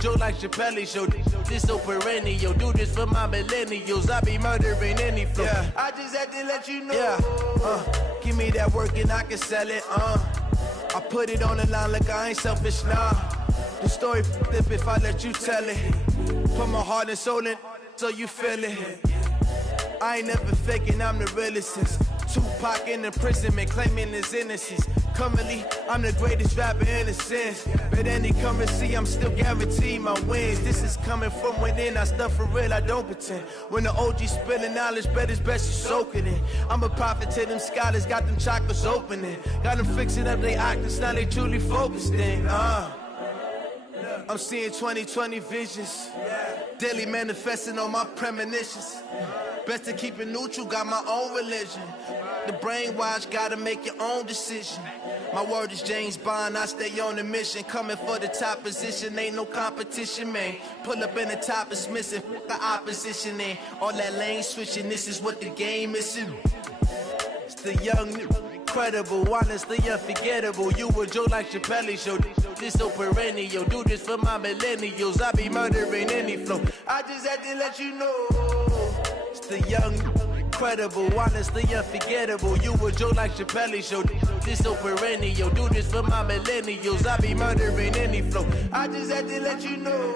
Joe like Chappelle show. This so perennial, do this for my millennials. I be murdering any flow. Yeah. I just had to let you know. Yeah. Give me that work and I can sell it. I put it on the line like I ain't selfish, nah. The story flip if I let you tell it. Put my heart and soul in so you feel it. I ain't never faking, I'm the realest since Tupac in imprisonment, claiming his innocence. Currently, I'm the greatest rapper in a sense. But any currency, I'm still guaranteed my wins. This is coming from within, I stuff for real, I don't pretend. When the OG spilling knowledge, bet it's best you soak it in. I'm a prophet to them scholars, got them chakras opening. Got them fixing up they octaves, now they truly focused in. I'm seeing 2020 visions. Daily manifesting on my premonitions. Best to keep it neutral, got my own religion. The brainwash, gotta make your own decision. My word is James Bond, I stay on a mission. Coming for the top position, ain't no competition, man. Pull up in the top is missing, the opposition ain't. All that lane switching, this is what the game is. It's the young, incredible, honestly unforgettable. You a Joe like Chappelle show. This so perennial, do this for my millennials. I be murdering any flow. I just had to let you know. It's the young, incredible, honestly unforgettable. You a Joe like Chappelle show. This so perennial, do this for my millennials. I be murdering any flow. I just had to let you know.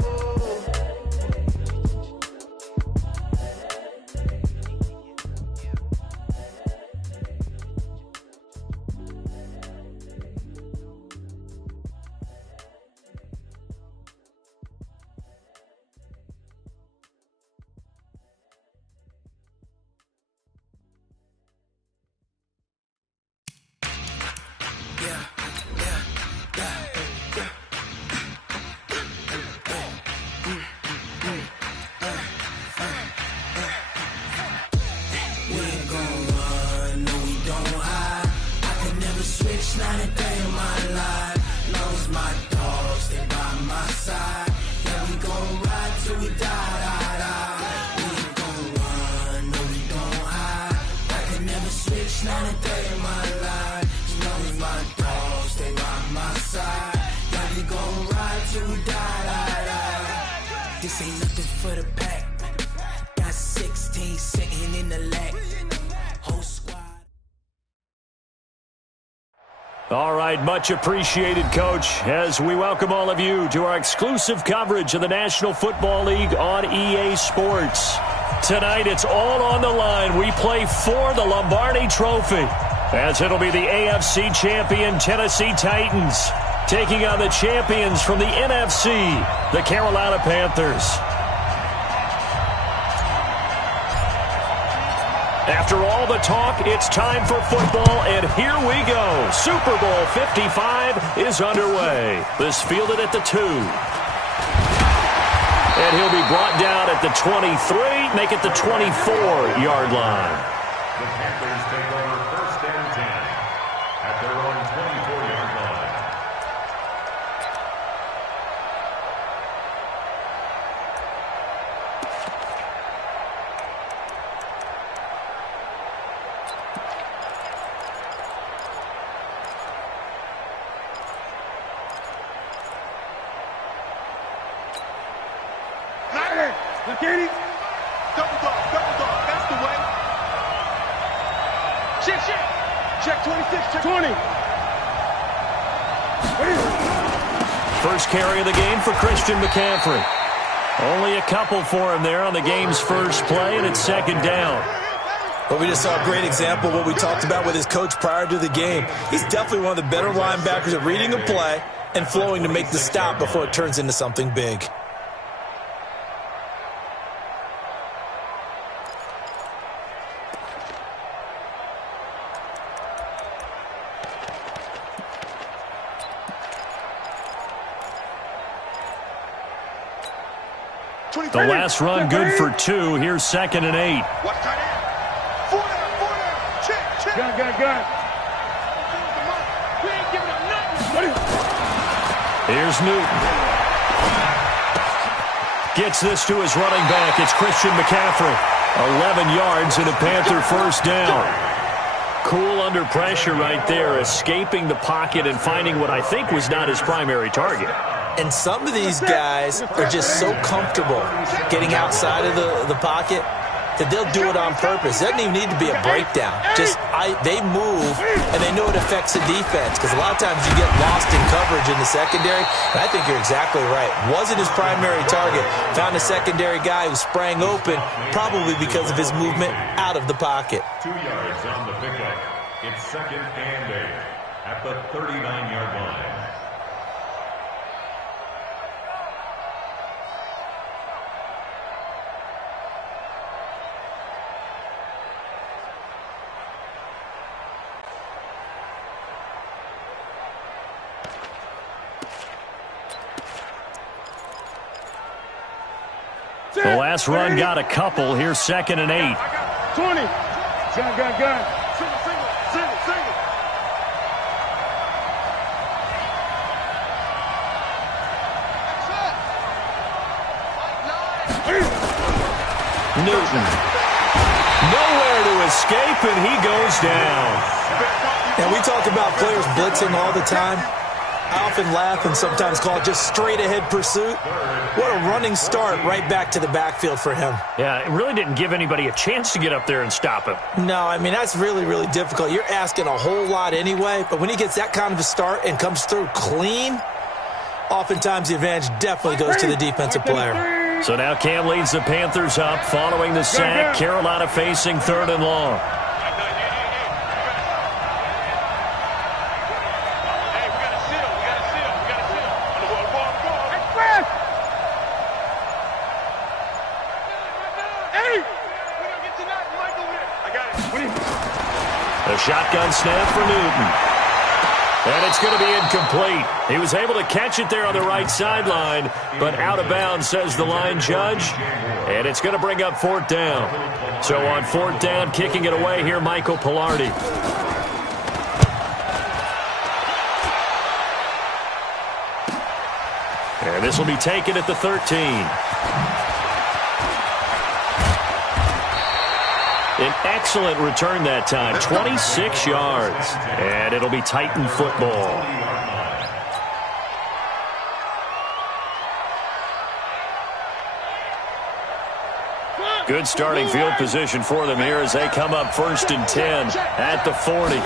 This ain't nothing for the pack. Got 16 sitting in the lap. Whole squad. All right, much appreciated, Coach, as we welcome all of you to our exclusive coverage of the National Football League on EA Sports. Tonight, it's all on the line. We play for the Lombardi Trophy, as it'll be the AFC champion Tennessee Titans taking on the champions from the NFC, the Carolina Panthers. After all the talk, it's time for football, and here we go. Super Bowl 55 is underway. This fielded at the 2. And he'll be brought down at the 23, make it the 24-yard line. The Panthers take over first and 10 at their own 24-yard line. Look at him. Double dog, that's the way. Check 26, check 20. First carry of the game for Christian McCaffrey. Only a couple for him there on the game's first play, and it's second down. Well, we just saw a great example of what we talked about with his coach prior to the game. He's definitely one of the better linebackers at reading a play and flowing to make the stop before it turns into something big. The last run good for 2. Here's second and 8. Watch tight end. Four down. Check. Gun. We ain't giving up nothing. Here's Newton. Gets this to his running back. It's Christian McCaffrey. 11 yards and a Panther first down. Cool under pressure right there, escaping the pocket and finding what I think was not his primary target. And some of these guys are just so comfortable getting outside of the pocket that they'll do it on purpose. It doesn't even need to be a breakdown. They move, and they know it affects the defense, because a lot of times you get lost in coverage in the secondary, and I think you're exactly right. Wasn't his primary target. Found a secondary guy who sprang open, probably because of his movement out of the pocket. 2 yards on the pickup. It's 2nd and 8 at the 39-yard line. The last run got a couple. Here's 2nd and 8. 20. Gun. Single. Newton. Nowhere to escape, and he goes down. And we talk about players blitzing all the time. I often laugh and sometimes call it just straight-ahead pursuit. What a running start right back to the backfield for him. Yeah, it really didn't give anybody a chance to get up there and stop him. No, I mean, that's really, really difficult. You're asking a whole lot anyway, but when he gets that kind of a start and comes through clean, oftentimes the advantage definitely goes to the defensive player. So now Cam leads the Panthers up following the sack. Carolina facing 3rd and long. A shotgun snap for Newton. And it's going to be incomplete. He was able to catch it there on the right sideline, but out of bounds, says the line judge. And it's going to bring up 4th down. So on 4th down, kicking it away here, Michael Pilardi. And this will be taken at the 13. An excellent return that time, 26 yards. And it'll be Titan football. Good starting field position for them here as they come up 1st and 10 at the 40.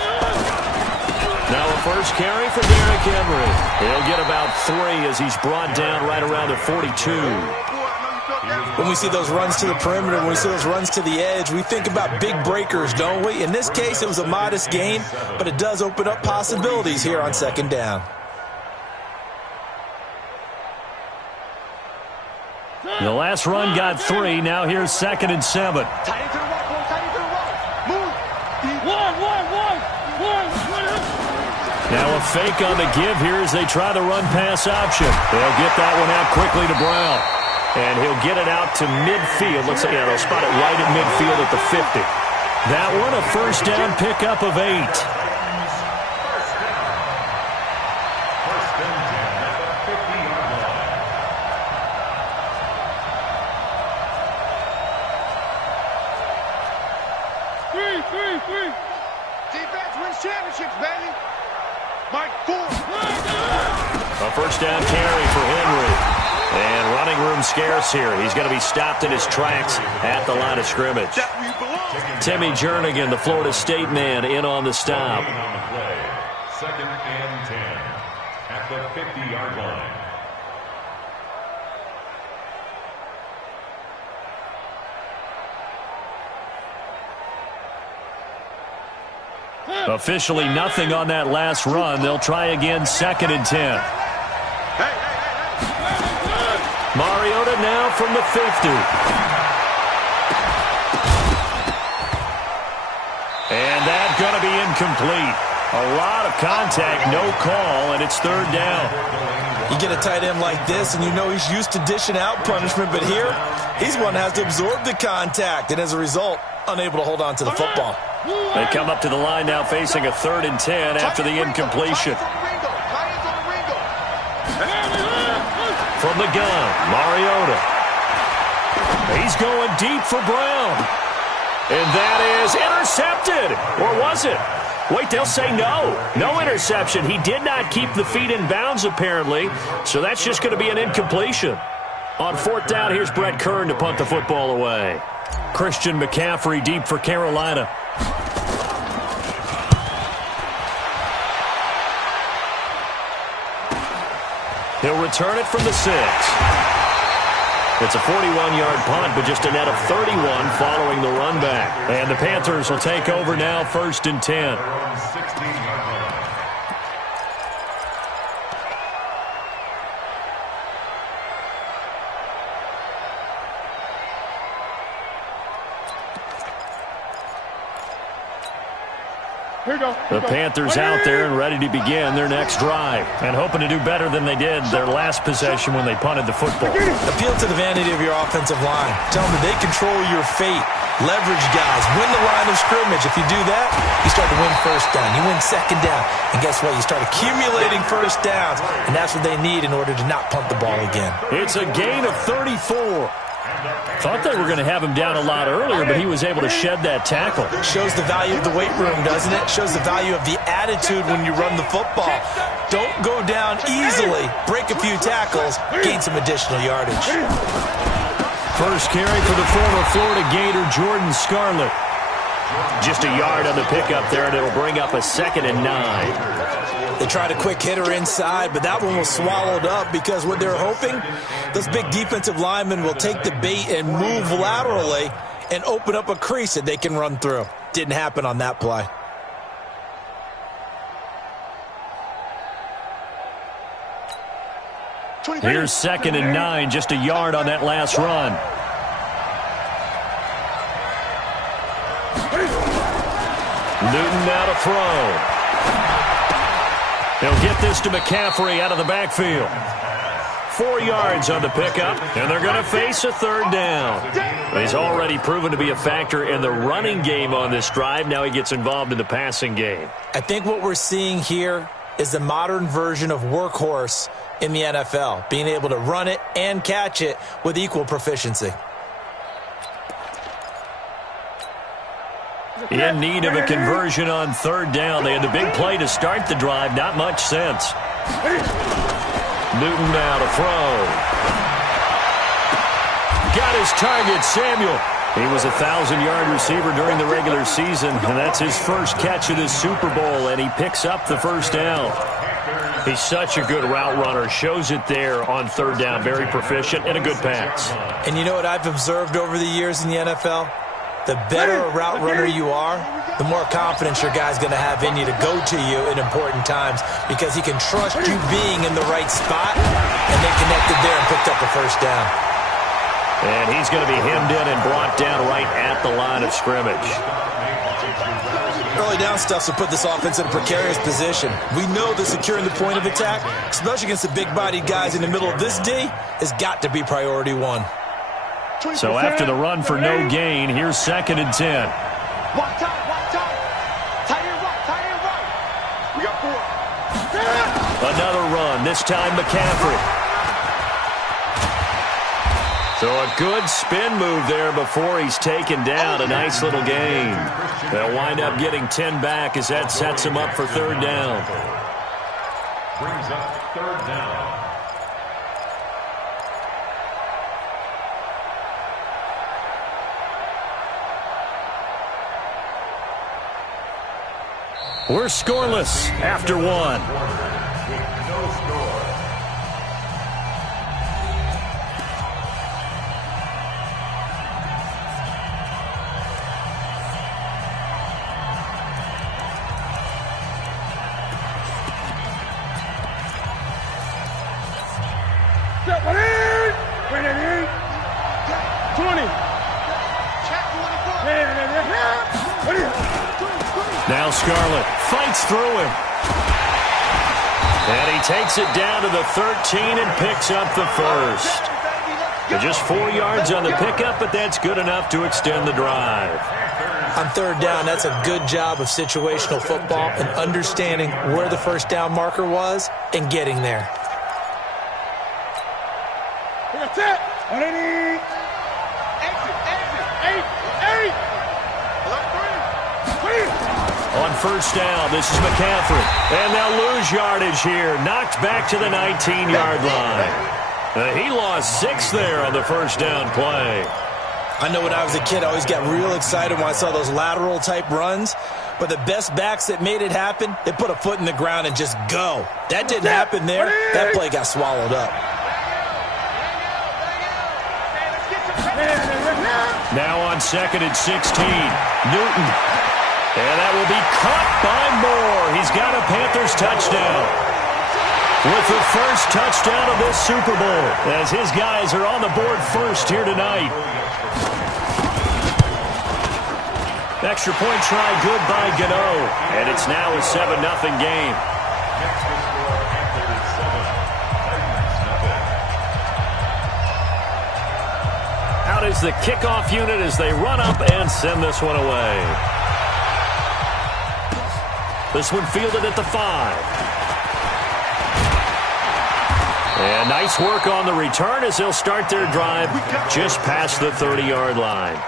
Now a first carry for Derrick Henry. He'll get about 3 as he's brought down right around the 42. When we see those runs to the perimeter, when we see those runs to the edge, we think about big breakers, don't we? In this case, it was a modest gain, but it does open up possibilities here on 2nd down. The last run got 3. Now here's 2nd and 7. Now a fake on the give here as they try the run-pass option. They'll get that one out quickly to Brown. And he'll get it out to midfield. Looks like they'll spot it right at midfield at the 50. That one a first down pickup of 8. Three. Defense wins championships, baby. Mike, 4. A first down carry for Henry. And running room scarce here. He's going to be stopped in his tracks at the line of scrimmage. Timmy Jernigan, the Florida State man, in on the stop. 2nd and 10 at the 50-yard line. Officially nothing on that last run. They'll try again 2nd and 10. Mariota now from the 50. And that's going to be incomplete. A lot of contact, no call, and it's 3rd down. You get a tight end like this, and you know he's used to dishing out punishment, but here, he's one that has to absorb the contact, and as a result, unable to hold on to the football. They come up to the line now facing a 3rd and 10 after the incompletion. From the gun, Mariota. He's going deep for Brown. And that is intercepted. Or was it? Wait, they'll say no. No interception. He did not keep the feet in bounds, apparently, so that's just going to be an incompletion. On 4th down, here's Brett Kern to punt the football away. Christian McCaffrey deep for Carolina. He'll return it from the 6. It's a 41-yard punt, but just a net of 31 following the run back. And the Panthers will take over now, 1st and 10. The Panthers out there and ready to begin their next drive and hoping to do better than they did their last possession when they punted the football. Appeal to the vanity of your offensive line. Tell them that they control your fate. Leverage guys. Win the line of scrimmage. If you do that, you start to win 1st down. You win 2nd down. And guess what? You start accumulating 1st downs. And that's what they need in order to not punt the ball again. It's a gain of 34. Thought they were going to have him down a lot earlier, but he was able to shed that tackle. Shows the value of the weight room, doesn't it? Shows the value of the attitude when you run the football. Don't go down easily. Break a few tackles. Gain some additional yardage. First carry for the former Florida Gator, Jordan Scarlett. Just a yard on the pickup there, and it'll bring up a 2nd and 9. They tried a quick hitter inside, but that one was swallowed up because what they're hoping, those big defensive linemen will take the bait and move laterally and open up a crease that they can run through. Didn't happen on that play. Here's 2nd and 9, just a yard on that last run. Newton now to throw. He'll get this to McCaffrey out of the backfield. 4 yards on the pickup, and they're going to face a 3rd down. He's already proven to be a factor in the running game on this drive. Now he gets involved in the passing game. I think what we're seeing here is the modern version of workhorse in the NFL, being able to run it and catch it with equal proficiency. In need of a conversion on 3rd down. They had the big play to start the drive. Not much sense. Newton now to throw. Got his target, Samuel. He was a 1,000-yard receiver during the regular season, and that's his first catch of this Super Bowl, and he picks up the 1st down. He's such a good route runner. Shows it there on 3rd down. Very proficient and a good pass. And you know what I've observed over the years in the NFL? The better a route runner you are, the more confidence your guy's going to have in you to go to you in important times because he can trust you being in the right spot, and they connected there and picked up the 1st down. And he's going to be hemmed in and brought down right at the line of scrimmage. Early down stuff will put this offense in a precarious position. We know that securing the point of attack, especially against the big-bodied guys in the middle of this D, has got to be priority 1. So after the run for no gain, here's 2nd and 10. Watch out. Tight end right. We got 4. Another run, this time McCaffrey. So a good spin move there before he's taken down. A nice little gain. They'll wind up getting 10 back as that sets him up for 3rd down. Brings up 3rd down. We're scoreless after 1. With no score. Set 20. Now Scarlett fights through him. And he takes it down to the 13 and picks up the 1st. Just 4 yards on the pickup, but that's good enough to extend the drive. On 3rd down, that's a good job of situational football and understanding where the 1st down marker was and getting there. That's it. Exit. 8. On first down, this is McCaffrey. And they'll lose yardage here. Knocked back to the 19-yard line. He lost 6 there on the first down play. I know when I was a kid, I always got real excited when I saw those lateral-type runs. But the best backs that made it happen, they put a foot in the ground and just go. That didn't happen there. That play got swallowed up. Now on 2nd and 16, Newton. And that will be caught by Moore. He's got a Panthers touchdown. With the first touchdown of this Super Bowl, as his guys are on the board first here tonight. Extra point try good by Gano. And it's now a 7-0 game. Out is the kickoff unit as they run up and send this one away. This one fielded at the 5. And nice work on the return as they'll start their drive just past the 30-yard line.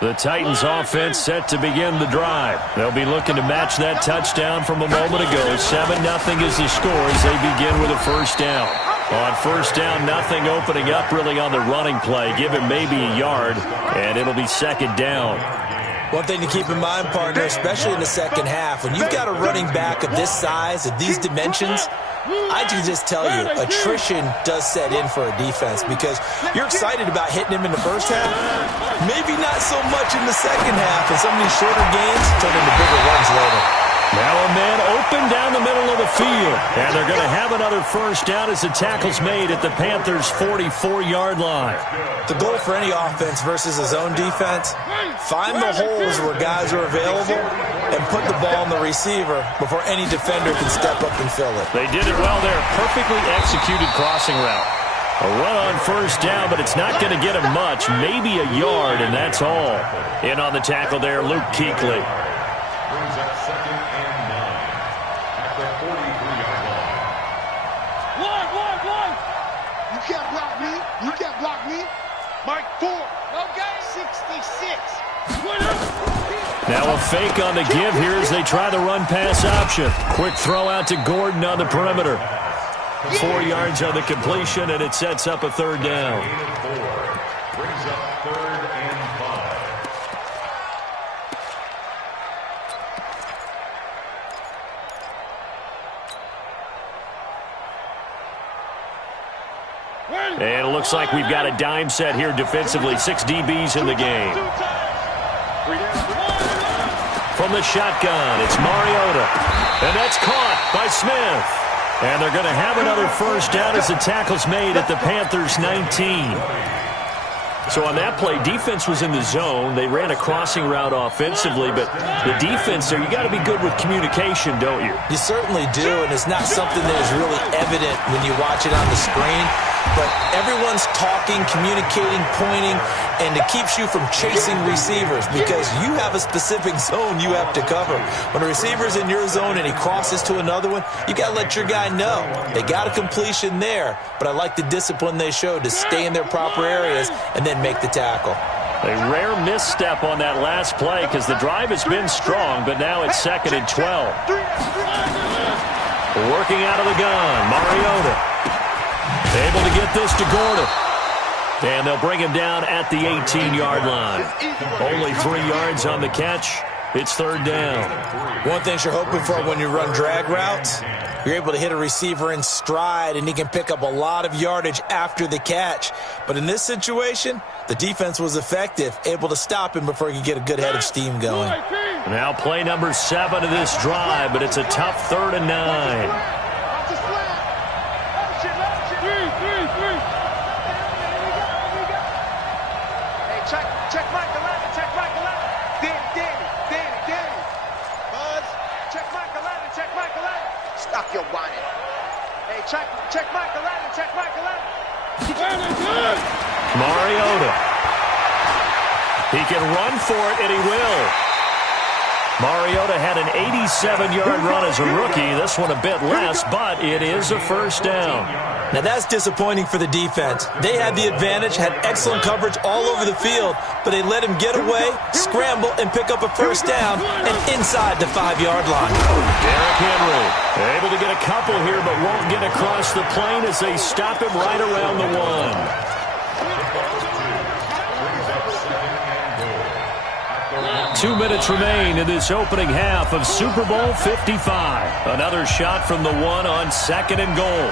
The Titans offense set to begin the drive. They'll be looking to match that touchdown from a moment ago. 7-0 is the score as they begin with a first down. On first down, nothing opening up really on the running play. Give him maybe a yard, and it'll be second down. One thing to keep in mind, partner, especially in the second half, when you've got a running back of this size, of these dimensions, I can just tell you, attrition does set in for a defense because you're excited about hitting him in the first half, maybe not so much in the second half, and some of these shorter games turn into bigger runs later. Now a man open down the middle of the field, and they're going to have another first down as the tackle's made at the Panthers' 44-yard line. The goal for any offense versus a zone defense, find the holes where guys are available and put the ball on the receiver before any defender can step up and fill it. They did it well there. Perfectly executed crossing route. A run on first down, but it's not going to get him much. Maybe a yard, and that's all. In on the tackle there, Luke Kuechly. Brings up 2nd and 9 at the 43-yard line. One. You can't block me. You can't block me. Mike 4. Okay. 66. Now a fake on the give here as they try the run-pass option. Quick throw out to Gordon on the perimeter. 4 yards on the completion, and it sets up a third down. Brings up 3rd and 5. And it looks like we've got a dime set here defensively. 6 DBs in the game. From the shotgun, it's Mariota. And that's caught by Smith. And they're going to have another first down as the tackle's made at the Panthers' 19. So on that play, defense was in the zone. They ran a crossing route offensively, but the defense there, you got to be good with communication, don't you? You certainly do, and it's not something that is really evident when you watch it on the screen. But everyone's talking, communicating, pointing, and it keeps you from chasing receivers because you have a specific zone you have to cover. When a receiver's in your zone and he crosses to another one, you got to let your guy know. They got a completion there, but I like the discipline they showed to stay in their proper areas and then make the tackle. A rare misstep on that last play because the drive has been strong, but now it's 2nd and 12. Working out of the gun, Mariota. Able to get this to Gordon. And they'll bring him down at the 18-yard line. Only 3 yards on the catch. It's third down. One thing you're hoping for when you run drag routes, you're able to hit a receiver in stride, and he can pick up a lot of yardage after the catch. But in this situation, the defense was effective, able to stop him before he could get a good head of steam going. Now play number 7 of this drive, but it's a tough 3rd and 9. Check Michael Allen. Danny. Buzz. Check Michael Allen. Stop your whining. Hey, check Michael Allen. Mariota. He can run for it, and he will. Mariota had an 87-yard run as a rookie. This one a bit less, but it is a first down. Now that's disappointing for the defense. They had the advantage, had excellent coverage all over the field, but they let him get away, scramble, and pick up a first down and inside the 5-yard line. Derrick Henry able to get a couple here, but won't get across the plane as they stop him right around the 1. 2 minutes remain in this opening half of Super Bowl 55. Another shot from the 1 on 2nd and goal.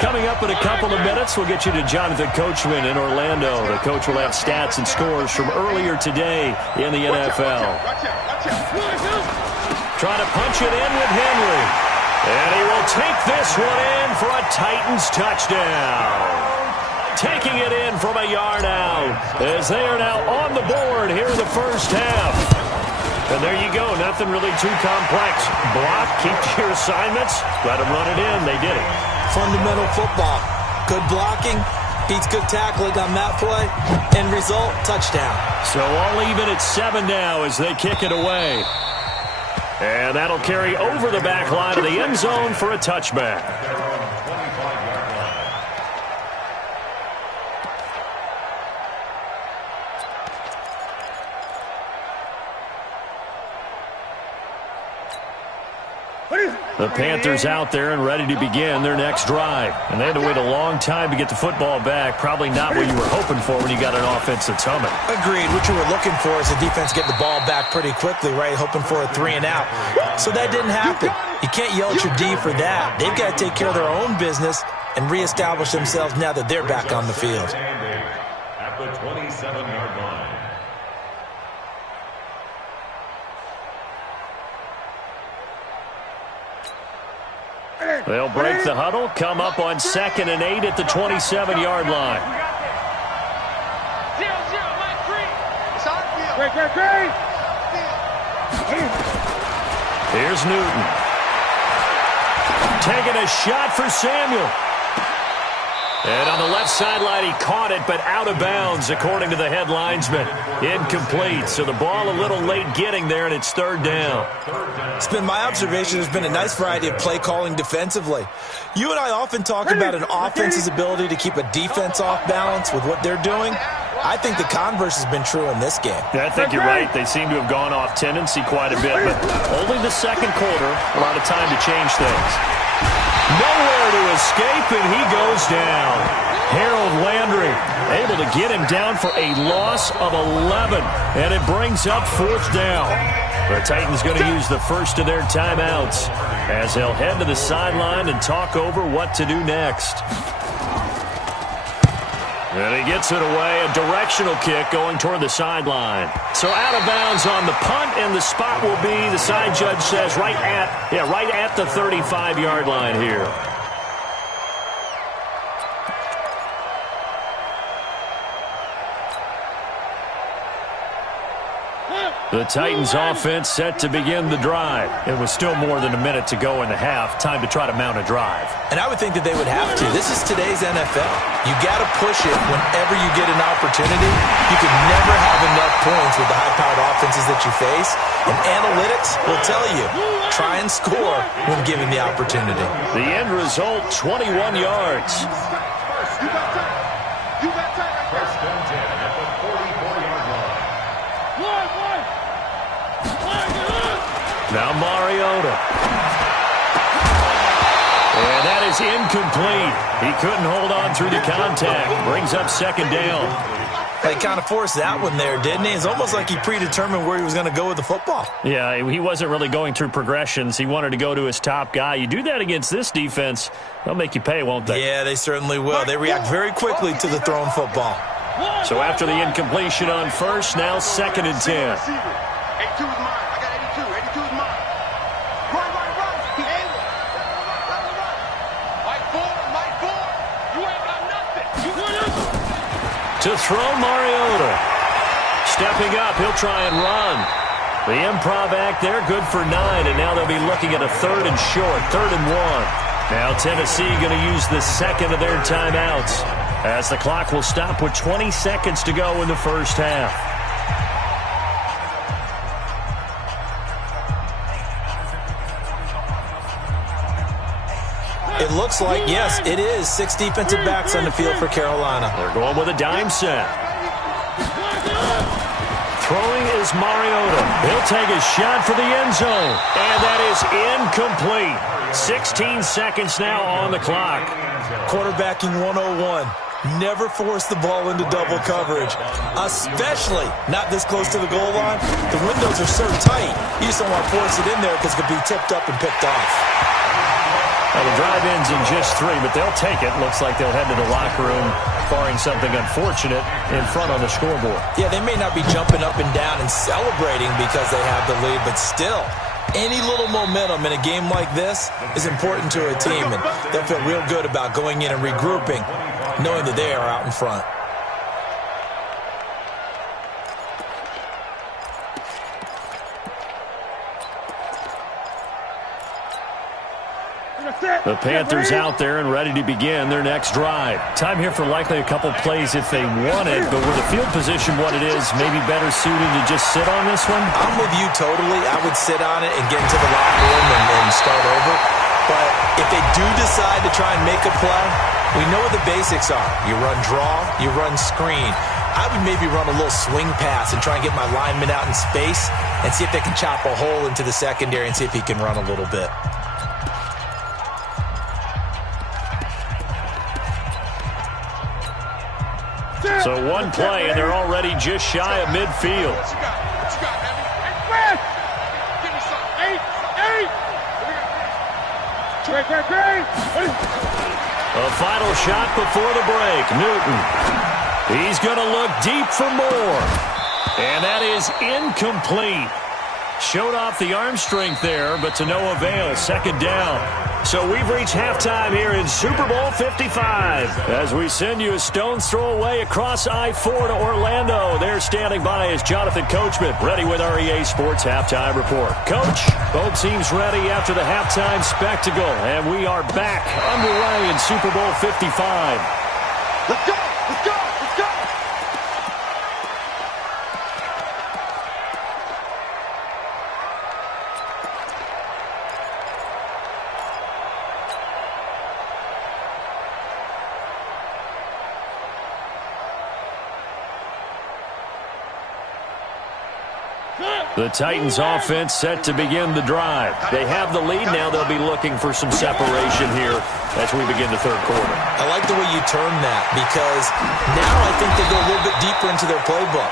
Coming up in a couple of minutes, we'll get you to Jonathan Coachman in Orlando. The coach will have stats and scores from earlier today in the NFL. Trying to punch it in with Henry. And he will take this one in for a Titans touchdown. Taking it in from a yard out as they are now on the board here in the first half. And there you go. Nothing really too complex. Block, keep to your assignments, let them run it in. They did it. Fundamental football. Good blocking, beats good tackling on that play. End result, touchdown. So all even at 7 now as they kick it away. And that'll carry over the back line of the end zone for a touchback. The Panthers out there and ready to begin their next drive. And they had to wait a long time to get the football back. Probably not what you were hoping for when you got an offense that's humming. Agreed. What you were looking for is the defense get the ball back pretty quickly, right? Hoping for a 3 and out. So that didn't happen. You can't yell at your D for that. They've got to take care of their own business and reestablish themselves now that they're back on the field. At the 27-yard line. They'll break the huddle, come up on 2nd and 8 at the 27-yard line. 0-0, Mike Green. It's on field. Here's Newton. Taking a shot for Samuel. And on the left sideline, he caught it, but out of bounds, according to the head linesman. Incomplete, so the ball a little late getting there, and it's 3rd down. It's been my observation there's been a nice variety of play calling defensively. You and I often talk about an offense's ability to keep a defense off balance with what they're doing. I think the converse has been true in this game. Yeah, I think you're right. They seem to have gone off tendency quite a bit, but only the second quarter, a lot of time to change things. Nowhere to escape, and he goes down. Harold Landry able to get him down for a loss of 11, and it brings up 4th down. The Titans going to use the first of their timeouts as they'll head to the sideline and talk over what to do next. And he gets it away, a directional kick going toward the sideline. So out of bounds on the punt, and the spot will be, the side judge says, right at the 35-yard line here. The Titans offense set to begin the drive. It was still more than a minute to go in the half. Time to try to mount a drive. And I would think that they would have to. This is today's NFL. You got to push it whenever you get an opportunity. You can never have enough points with the high-powered offenses that you face. And analytics will tell you, try and score when given the opportunity. The end result, 21 yards. First and 10 at the 44-yard line. Now Mariota. And that is incomplete. He couldn't hold on through the contact. Brings up 2nd down. They kind of forced that one there, didn't he? It's almost like he predetermined where he was going to go with the football. Yeah, he wasn't really going through progressions. He wanted to go to his top guy. You do that against this defense, they'll make you pay, won't they? Yeah, they certainly will. They react very quickly to the thrown football. So after the incompletion on first, now 2nd and 10. 82 is mine. I got 82. 82 is mine. Run. He ain't it. Mike 4. You ain't got nothing. To throw Mariota. Stepping up, he'll try and run. The improv act there, good for 9, and now they'll be looking at a 3rd and short, 3rd and 1. Now Tennessee going to use the second of their timeouts, as the clock will stop with 20 seconds to go in the first half. It looks like, yes, it is 6 defensive backs on the field for Carolina. They're going with a dime set. Throwing is Mariota. He'll take a shot for the end zone. And that is incomplete. 16 seconds now on the clock. Quarterbacking 101. Never force the ball into double coverage, especially not this close to the goal line. The windows are so tight, you just don't want to force it in there because it could be tipped up and picked off. Well, the drive ends in just 3, but they'll take it. Looks like they'll head to the locker room, barring something unfortunate, in front on the scoreboard. Yeah, they may not be jumping up and down and celebrating because they have the lead, but still, any little momentum in a game like this is important to a team, and they'll feel real good about going in and regrouping, knowing that they are out in front. The Panthers out there and ready to begin their next drive. Time here for likely a couple plays if they want it, but with the field position what it is, maybe better suited to just sit on this one? I'm with you totally. I would sit on it and get into the locker room and start over. But if they do decide to try and make a play, we know what the basics are. You run draw, you run screen. I would maybe run a little swing pass and try and get my lineman out in space and see if they can chop a hole into the secondary and see if he can run a little bit. So one play, and they're already just shy of midfield. What you got? What you got, Heavy? Hey, Fred! Give me something. 8! A final shot before the break. Newton. He's going to look deep for more. And that is incomplete. Showed off the arm strength there, but to no avail. Second down. So we've reached halftime here in Super Bowl 55. As we send you a stone's throw away across I-4 to Orlando. There standing by is Jonathan Coachman, ready with our EA Sports Halftime Report. Coach, both teams ready after the halftime spectacle. And we are back underway in Super Bowl 55. Let's go! Let's go! Let's go! The Titans offense set to begin the drive. They have the lead now. They'll be looking for some separation here as we begin the third quarter. I like the way you term that because now I think they go a little bit deeper into their playbook.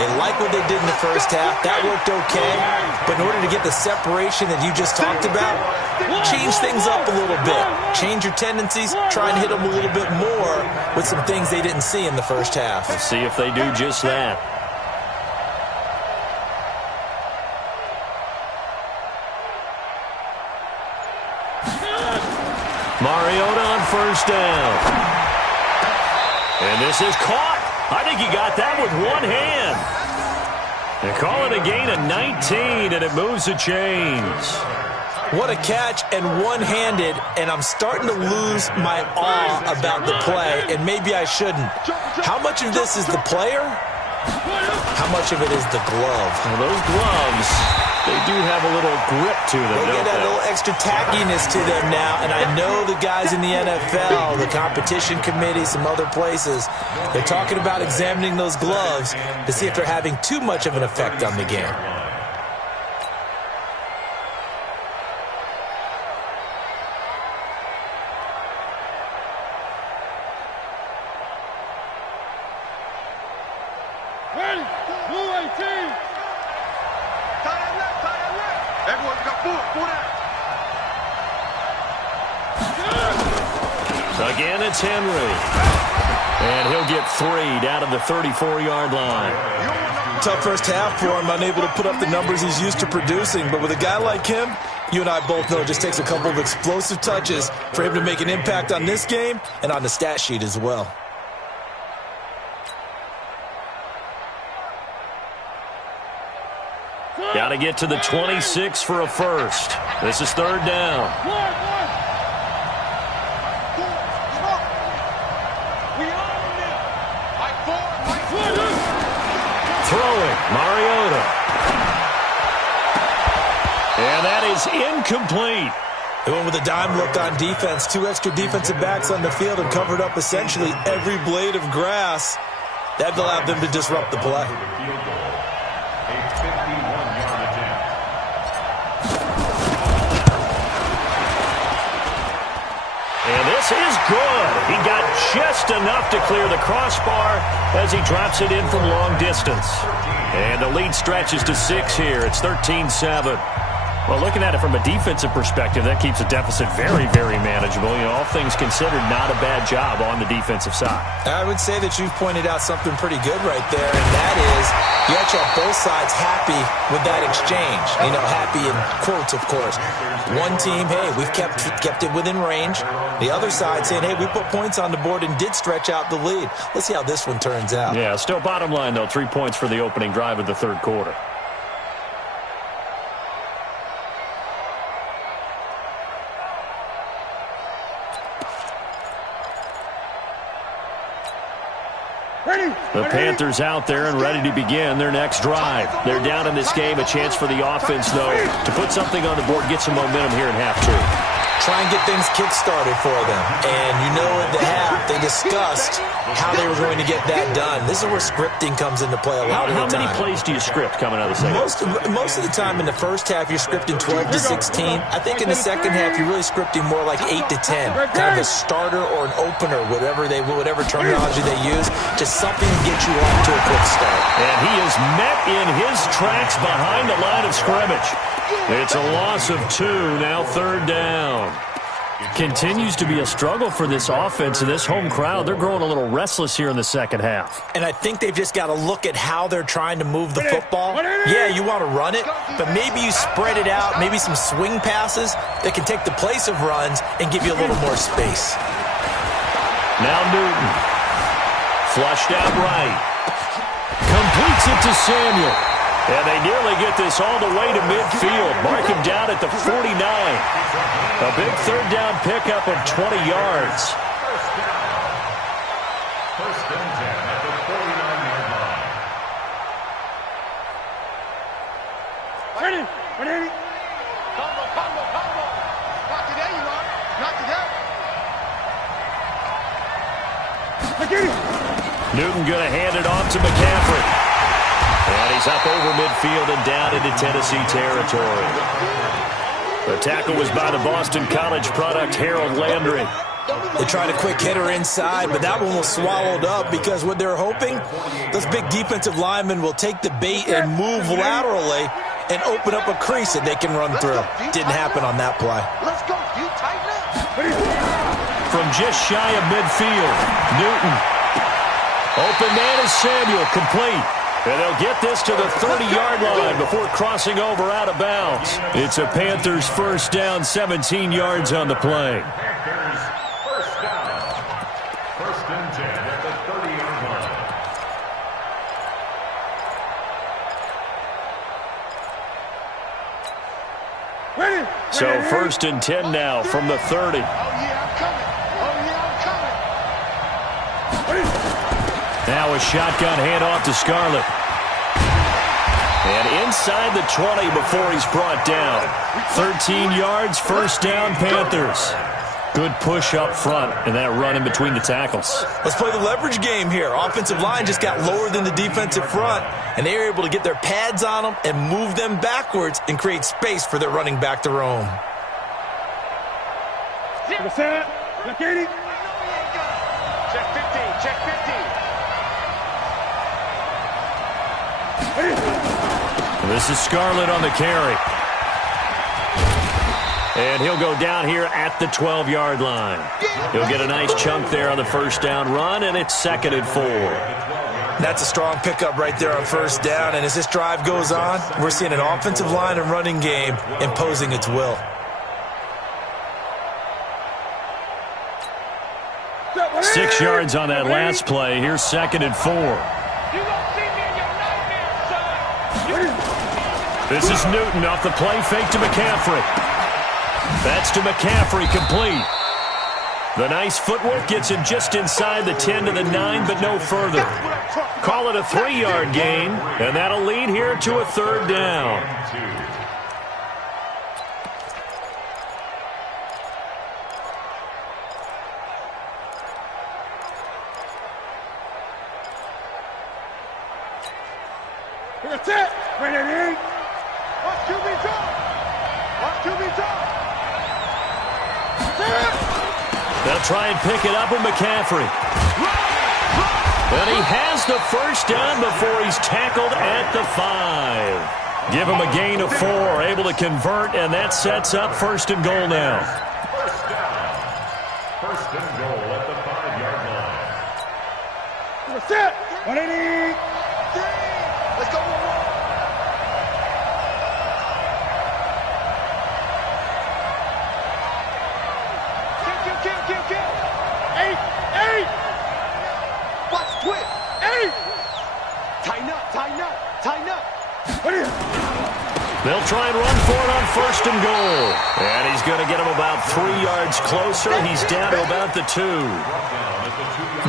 They like what they did in the first half. That worked okay. But in order to get the separation that you just talked about, change things up a little bit. Change your tendencies. Try and hit them a little bit more with some things they didn't see in the first half. Let's see if they do just that. Mariota on first down. And this is caught. I think he got that with one hand. They call it a gain of 19, and it moves the chains. What a catch and one-handed, and I'm starting to lose my awe about the play, and maybe I shouldn't. How much of this is the player? How much of it is the glove? Well, those gloves, they do have a little grip to them, They don't get a little extra tackiness to them now, and I know the guys in the NFL, the competition committee, some other places, they're talking about examining those gloves to see if they're having too much of an effect on the game. Everyone got pull that. Again, it's Henry. And he'll get 3 down to the 34-yard line. Tough first half for him, unable to put up the numbers he's used to producing. But with a guy like him, you and I both know it just takes a couple of explosive touches for him to make an impact on this game and on the stat sheet as well. Got to get to the 26 for a first. This is third down. Throwing, Mariota. And that is incomplete. They went with a dime look on defense. 2 extra defensive backs on the field and covered up essentially every blade of grass. That allowed them to disrupt the play. And this is good. He got just enough to clear the crossbar as he drops it in from long distance. And the lead stretches to 6 here. It's 13-7. Well, looking at it from a defensive perspective, that keeps the deficit very, very manageable. You know, all things considered, not a bad job on the defensive side. I would say that you've pointed out something pretty good right there, and that is you actually have both sides happy with that exchange. You know, happy in quotes, of course. One team, hey, we've kept it within range. The other side saying, hey, we put points on the board and did stretch out the lead. Let's see how this one turns out. Yeah, still bottom line, though, 3 points for the opening drive of the third quarter. The Panthers out there and ready to begin their next drive. They're down in this game. A chance for the offense, though, to put something on the board, get some momentum here in half 2. Try and get things kick-started for them. And you know at the half, they discussed how they were going to get that done. This is where scripting comes into play a lot of the time. How many plays do you script coming out of the second? Most of the time in the first half, you're scripting 12 to 16. I think in the second half, you're really scripting more like 8 to 10. Kind of a starter or an opener, whatever terminology they use. Just something to get you off to a quick start. And he is met in his tracks behind the line of scrimmage. It's a loss of 2, now third down. Continues to be a struggle for this offense and this home crowd. They're growing a little restless here in the second half. And I think they've just got to look at how they're trying to move the football. Yeah, you want to run it, but maybe you spread it out, maybe some swing passes that can take the place of runs and give you a little more space. Now Newton. Flushed out right. Completes it to Samuel. And they nearly get this all the way to midfield. Mark him down at the 49. A big third down pickup of 20 yards. First and 10 at the 49-yard line. Ready. Combo. Knock it there, you are. Knock it there. Newton going to hand it off to McCaffrey. And he's up over midfield and down into Tennessee territory. The tackle was by the Boston College product, Harold Landry. They tried a quick hitter inside, but that one was swallowed up because what they're hoping, those big defensive linemen will take the bait and move laterally and open up a crease that they can run through. Didn't happen on that play. Let's go. You tighten up. From just shy of midfield, Newton. Open man is Samuel, complete. And they'll get this to the 30-yard line before crossing over out of bounds. It's a Panthers first down, 17 yards on the play. Panthers first down. First and 10 at the 30-yard line. Ready. So first and 10 now from the 30. Oh, yeah, I'm coming. Now a shotgun handoff to Scarlett. And inside the 20 before he's brought down. 13 yards, first down, Panthers. Good push up front and that run in between the tackles. Let's play the leverage game here. Offensive line just got lower than the defensive front, and they were able to get their pads on them and move them backwards and create space for their running back to roam. Check 15, check 15. This is Scarlett on the carry. And he'll go down here at the 12-yard line. He'll get a nice chunk there on the first down run, and it's 2nd and 4. That's a strong pickup right there on first down, and as this drive goes on, we're seeing an offensive line and running game imposing its will. Six yards on that last play. Here's 2nd and 4. This is Newton off the play fake to McCaffrey. That's to McCaffrey, complete. The nice footwork gets him just inside the 10 to the 9, but no further. Call it a 3-yard gain, and that'll lead here to a third down. That's it. Bring it in. Watch QB drop. Watch QB drop. They'll try and pick it up with McCaffrey. And he has the first down before he's tackled at the 5. Give him a gain of 4, able to convert, and that sets up 1st and goal now. First down. 1st and goal at the 5-yard line. That's it. 180. Let's go. Kill. 8. Watch twist. 8. Tighten up. They'll try and run for it on 1st and goal. And he's going to get him about 3 yards closer. He's down to about the 2.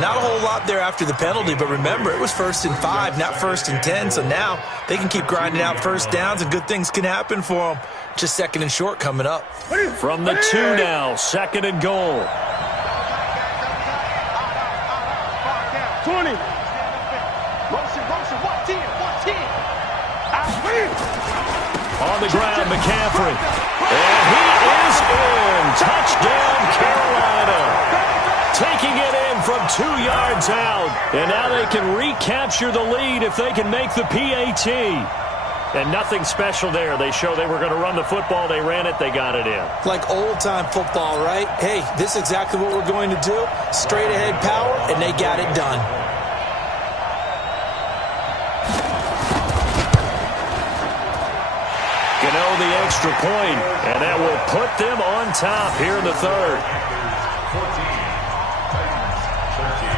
Not a whole lot there after the penalty, but remember, it was 1st and 5, not 1st and 10, so now they can keep grinding out first downs and good things can happen for them. Just 2nd and short coming up. From the 2 now, 2nd and goal. 20. Motion. 110. On the ground, McCaffrey. And he is in. Touchdown, Carolina. Taking it in from 2 yards out. And now they can recapture the lead if they can make the PAT. And nothing special there. They show they were going to run the football. They ran it. They got it in. Like old-time football, right? Hey, this is exactly what we're going to do. Straight-ahead power, and they got it done. The extra point, and that will put them on top here in the 3rd. 14, Titans 13.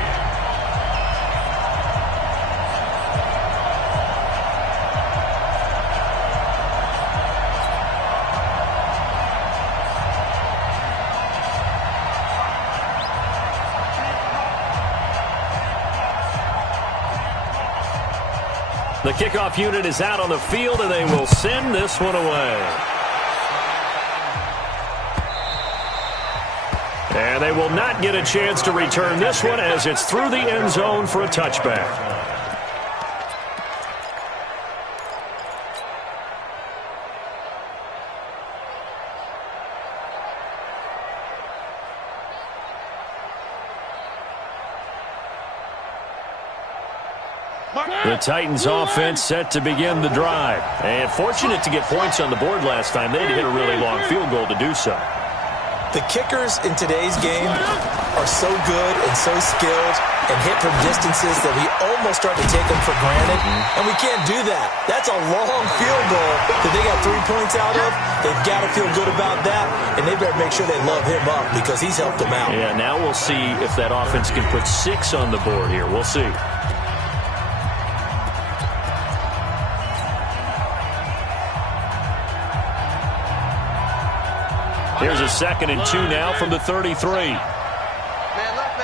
The kickoff unit is out on the field, and they will send this one away. And they will not get a chance to return this one as it's through the end zone for a touchback. The Titans offense set to begin the drive. And fortunate to get points on the board last time. They had to hit a really long field goal to do so. The kickers in today's game are so good and so skilled and hit from distances that we almost start to take them for granted. And we can't do that. That's a long field goal that they got 3 points out of. They've got to feel good about that. And they better make sure they love him up because he's helped them out. Yeah, now we'll see if that offense can put 6 on the board here. We'll see. Here's a 2nd and 2 now from the 33. Man left.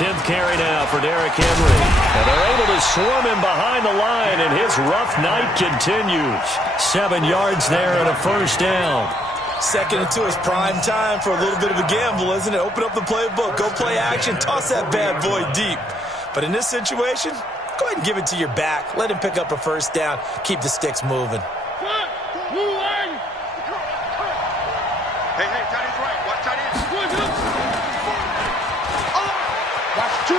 10th carry now for Derrick Henry. And they're able to swarm him behind the line, and his rough night continues. 7 yards there and a first down. 2nd and 2 is prime time for a little bit of a gamble, isn't it? Open up the playbook, go play action, toss that bad boy deep. But in this situation, go ahead and give it to your back. Let him pick up a first down. Keep the sticks moving. Hey, tight end's right. Watch tight end. Watch two.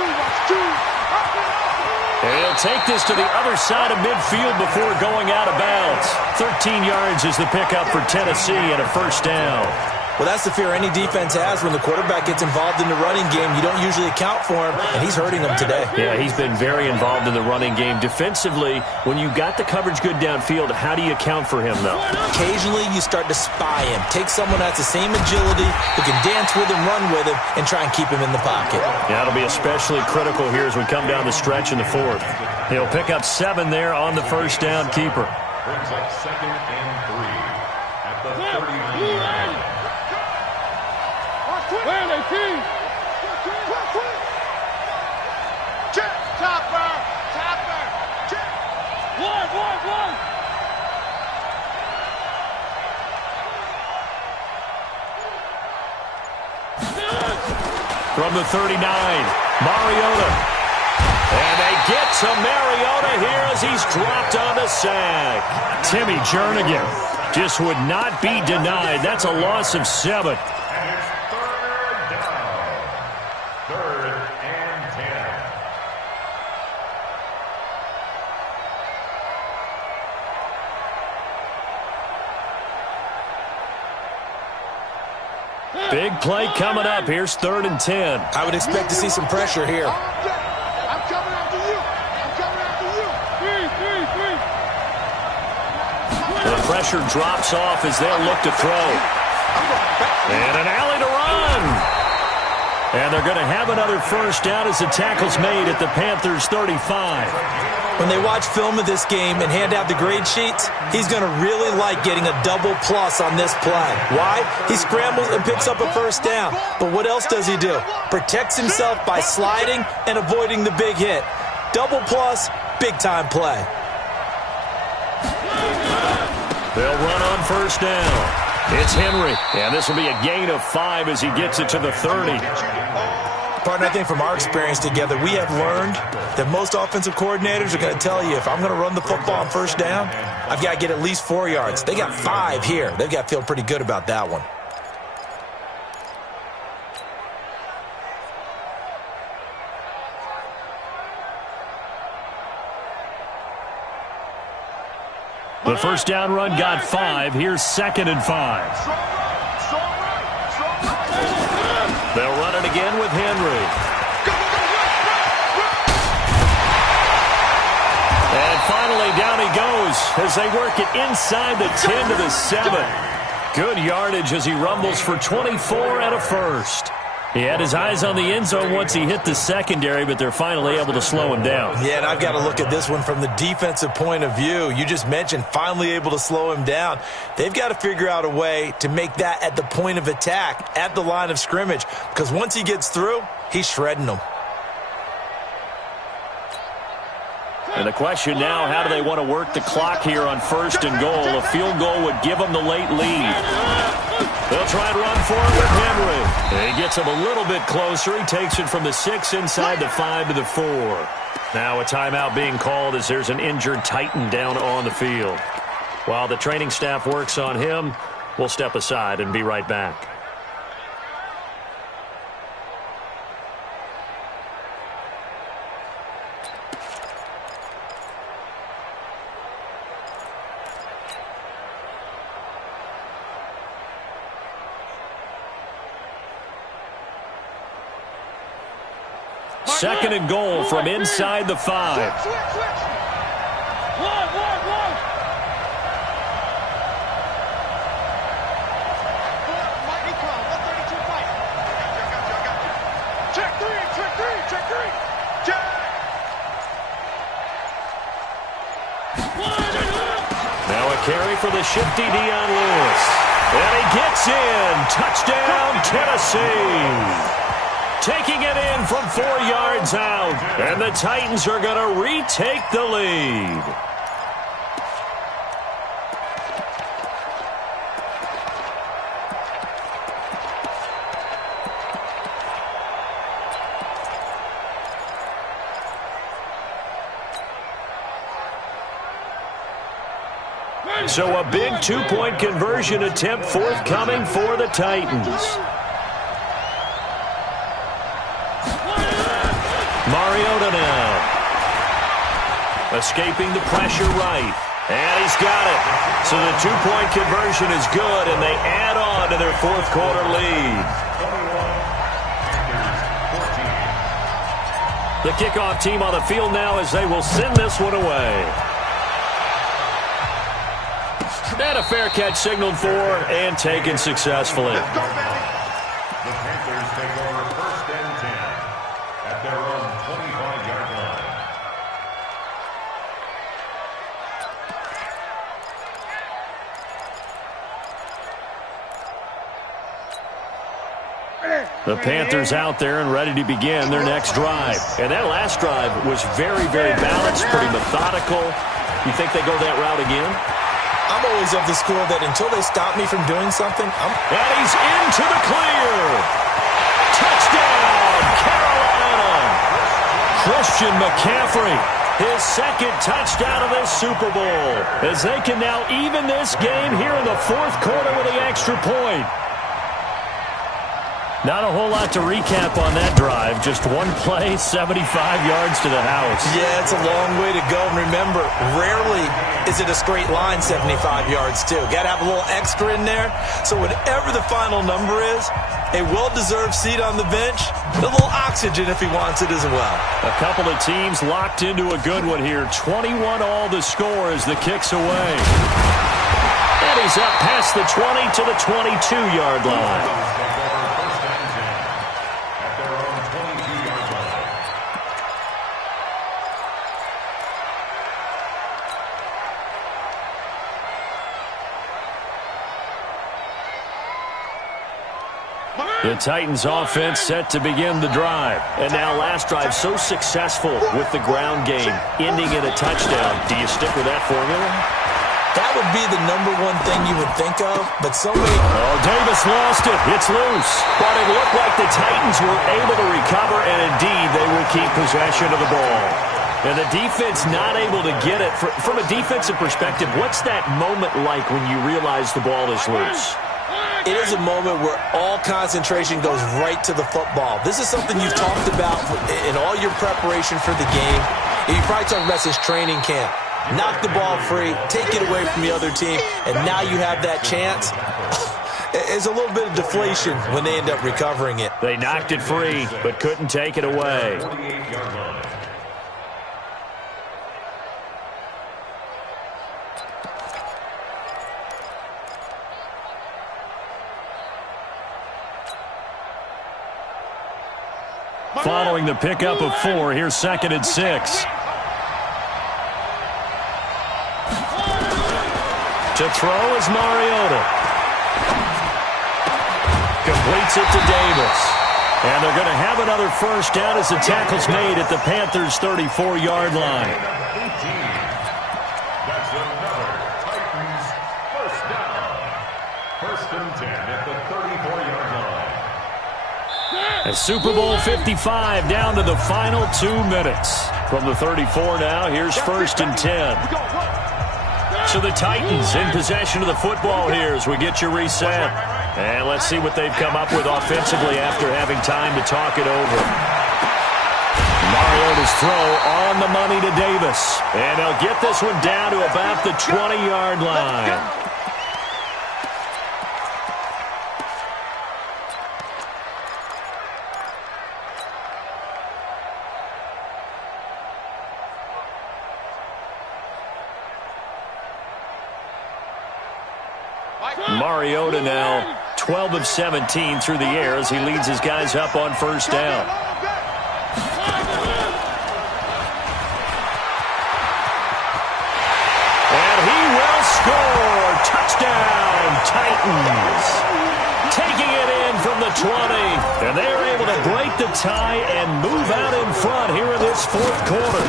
And he'll take this to the other side of midfield before going out of bounds. 13 yards is the pickup for Tennessee and a first down. Well, that's the fear any defense has when the quarterback gets involved in the running game. You don't usually account for him, and he's hurting them today. Yeah, he's been very involved in the running game. Defensively, when you got the coverage good downfield, how do you account for him, though? Occasionally, you start to spy him. Take someone that's the same agility, who can dance with him, run with him, and try and keep him in the pocket. Yeah, it'll be especially critical here as we come down the stretch in the 4th. He'll pick up 7 there on the first down keeper. Brings up 2nd and 3 at the 39. Where are they, team? Check. Chopper. Check. One. From the 39, Mariota. And they get to Mariota here as he's dropped on the sack. Timmy Jernigan just would not be denied. That's a loss of 7. And it's third down. 3rd and 10. Big play coming up. Here's 3rd and 10. I would expect to see some pressure here. I'm coming after you. I'm coming after you. The pressure drops off as they'll look to throw. And an alley to run. And they're going to have another first down as the tackle's made at the Panthers' 35. When they watch film of this game and hand out the grade sheets, he's going to really like getting a double plus on this play. Why? He scrambles and picks up a first down. But what else does he do? Protects himself by sliding and avoiding the big hit. Double plus, big-time play. They'll run on first down. It's Henry. And this will be a gain of 5 as he gets it to the 30. Partner, I think from our experience together, we have learned that most offensive coordinators are going to tell you, if I'm going to run the football on first down, I've got to get at least 4 yards. They got 5 here. They've got to feel pretty good about that one. The first down run got 5. Here's 2nd and 5. They'll run it again with Henry. And finally, down he goes as they work it inside the 10 to the 7. Good yardage as he rumbles for 24 and a first. He had his eyes on the end zone once he hit the secondary, but they're finally able to slow him down. Yeah, and I've got to look at this one from the defensive point of view. You just mentioned finally able to slow him down. They've got to figure out a way to make that at the point of attack, at the line of scrimmage, because once he gets through, he's shredding them. And the question now, how do they want to work the clock here on 1st and goal? A field goal would give them the late lead. They'll try and run for it with Henry. He gets him a little bit closer. He takes it from the 6 inside the 5 to the 4. Now a timeout being called as there's an injured Titan down on the field. While the training staff works on him, we'll step aside and be right back. Second and goal from inside the 5. One. Mighty Clown, 132 fight. Check three. Check. Now a carry for the shifty Dion Lewis. And he gets in. Touchdown, Tennessee. Taking it in from 4 yards out. And the Titans are going to retake the lead. So a big 2-point conversion attempt forthcoming for the Titans. Mariota now. Escaping the pressure right. And he's got it. So the 2-point conversion is good, and they add on to their 4th quarter lead. The kickoff team on the field now as they will send this one away. And a fair catch signaled for and taken successfully. The Panthers take over 1st and 10 at their own 25-yard line. The Panthers out there and ready to begin their next drive. And that last drive was very, very balanced, pretty methodical. You think they go that route again? I'm always of the school that until they stop me from doing something, And he's into the clear. Touchdown, Carolina. Christian McCaffrey, his second touchdown of this Super Bowl, as they can now even this game here in the fourth quarter with the extra point. Not a whole lot to recap on that drive. Just one play, 75 yards to the house. Yeah, it's a long way to go. And remember, rarely is it a straight line 75 yards, too. Got to have a little extra in there. So whatever the final number is, a well-deserved seat on the bench, a little oxygen if he wants it as well. A couple of teams locked into a good one here. 21 all the score as the kick's away. And he's up past the 20 to the 22-yard line. The Titans offense set to begin the drive. And now last drive so successful with the ground game, ending in a touchdown. Do you stick with that formula? That would be the number one thing you would think of, but somebody... Oh, Davis lost it. It's loose. But it looked like the Titans were able to recover, and indeed they will keep possession of the ball. And the defense not able to get it. From a defensive perspective, what's that moment like when you realize the ball is loose? It is a moment where all concentration goes right to the football. This is something you've talked about in all your preparation for the game. You probably talked about since training camp. Knock the ball free, take it away from the other team, and now you have that chance. There's a little bit of deflation when they end up recovering it. They knocked it free, but couldn't take it away. Following the pickup of 4, here's 2nd and 6. To throw is Mariota. Completes it to Davis. And they're going to have another first down as the tackle's made at the Panthers' 34-yard line. That's another Titans first down. 1st and 10 at the 34-yard line. And Super Bowl 55 down to the final 2 minutes. From the 34 now, here's 1st and 10. So the Titans in possession of the football here as we get you reset. And let's see what they've come up with offensively after having time to talk it over. Mariota's throw on the money to Davis. And they'll get this one down to about the 20-yard line. Mariota now 12 of 17 through the air as he leads his guys up on first down. And he will score. Touchdown, Titans. Taking it in from the 20. And they are able to break the tie and move out in front here in this fourth quarter.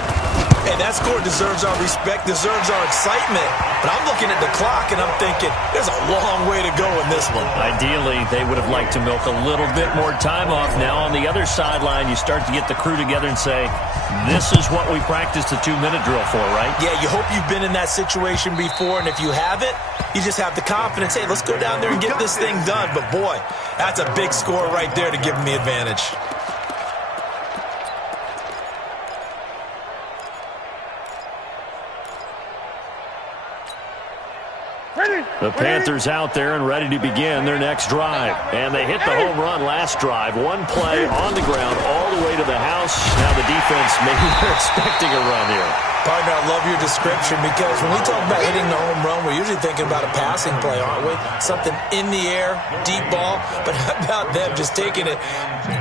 Hey, that score deserves our respect, deserves our excitement. But I'm looking at the clock, and I'm thinking, there's a long way to go in this one. Ideally, they would have liked to milk a little bit more time off. Now, on the other sideline, you start to get the crew together and say, this is what we practiced the 2-minute drill for, right? Yeah, you hope you've been in that situation before, and if you haven't, you just have the confidence, hey, let's go down there and get this thing done. But, boy, that's a big score right there to give them the advantage. The Panthers out there and ready to begin their next drive. And they hit the home run last drive. One play on the ground all the way to the house. Now the defense, maybe they're expecting a run here. Partner, I love your description because when we talk about hitting the home run, we're usually thinking about a passing play, aren't we? Something in the air, deep ball. But how about them just taking it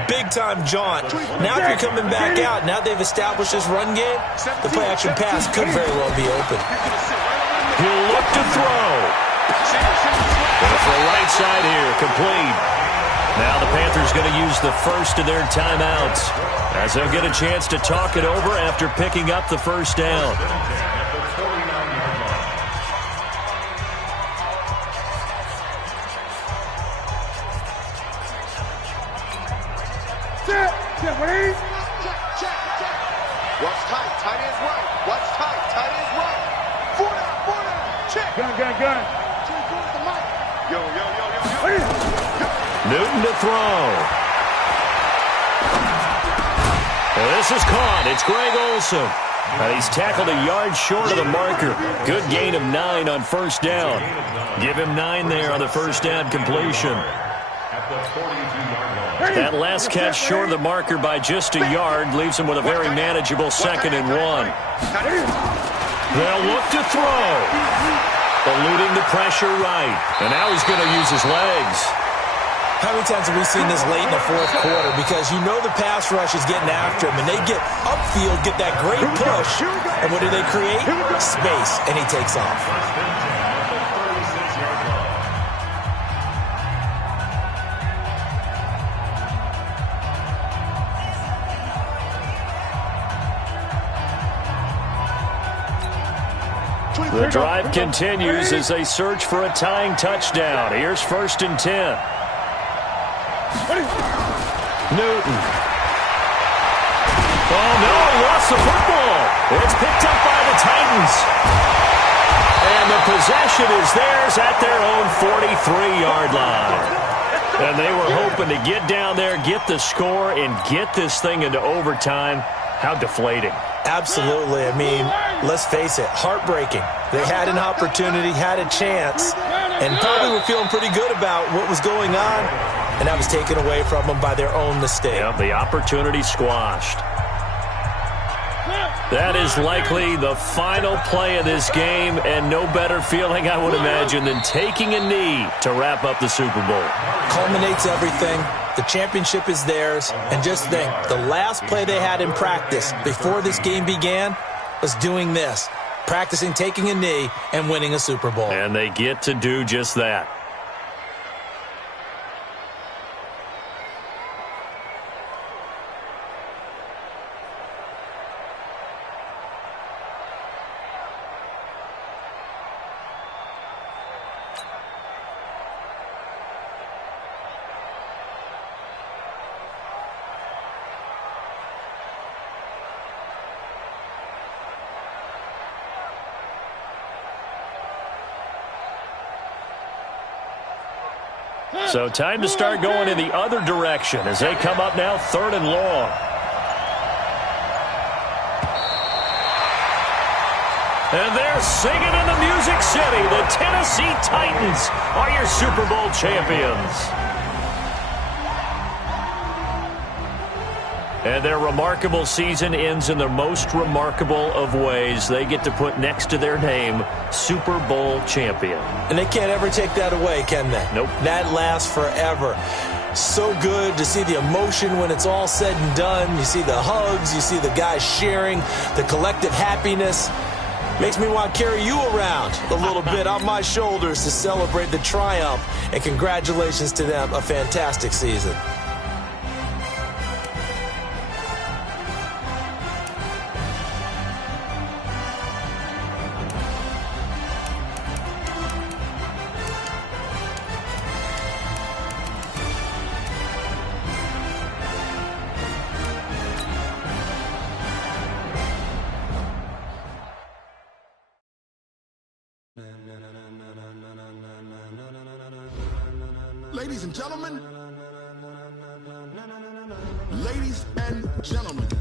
big-time jaunt? Now if you're coming back out, now they've established this run game, the play-action pass could very well be open. He'll look to throw. Going for the right side here, complete. Now the Panthers going to use the first of their timeouts as they'll get a chance to talk it over after picking up the first down. Gun. Yo. Newton to throw. This is caught. It's Greg Olsen. He's tackled a yard short of the marker. Good gain of 9 on first down. Give him 9 there on the first down completion. That last catch short of the marker by just a yard leaves him with a very manageable 2nd and 1. They'll look to throw. Eluding the pressure right. And now he's going to use his legs. How many times have we seen this late in the fourth quarter? Because you know the pass rush is getting after him, and they get upfield, get that great push, and what do they create? Space, and he takes off. The drive continues as they search for a tying touchdown. Here's 1st and 10. Newton. Oh, no, he lost the football. It's picked up by the Titans. And the possession is theirs at their own 43-yard line. And they were hoping to get down there, get the score, and get this thing into overtime. How deflating. Absolutely. I mean, let's face it, heartbreaking. They had an opportunity, had a chance, and probably were feeling pretty good about what was going on, and that was taken away from them by their own mistake. Yeah, the opportunity squashed. That is likely the final play of this game, and no better feeling, I would imagine, than taking a knee to wrap up the Super Bowl. Culminates everything. The championship is theirs. And just think, the last play they had in practice before this game began was doing this, practicing taking a knee and winning a Super Bowl. And they get to do just that. So time to start going in the other direction as they come up now 3rd and long. And they're singing in the Music City. The Tennessee Titans are your Super Bowl champions. And their remarkable season ends in the most remarkable of ways. They get to put next to their name, Super Bowl champion. And they can't ever take that away, can they? Nope. That lasts forever. So good to see the emotion when it's all said and done. You see the hugs, you see the guys sharing, the collective happiness. Makes me want to carry you around a little bit on my shoulders to celebrate the triumph. And congratulations to them, a fantastic season. Ladies and gentlemen,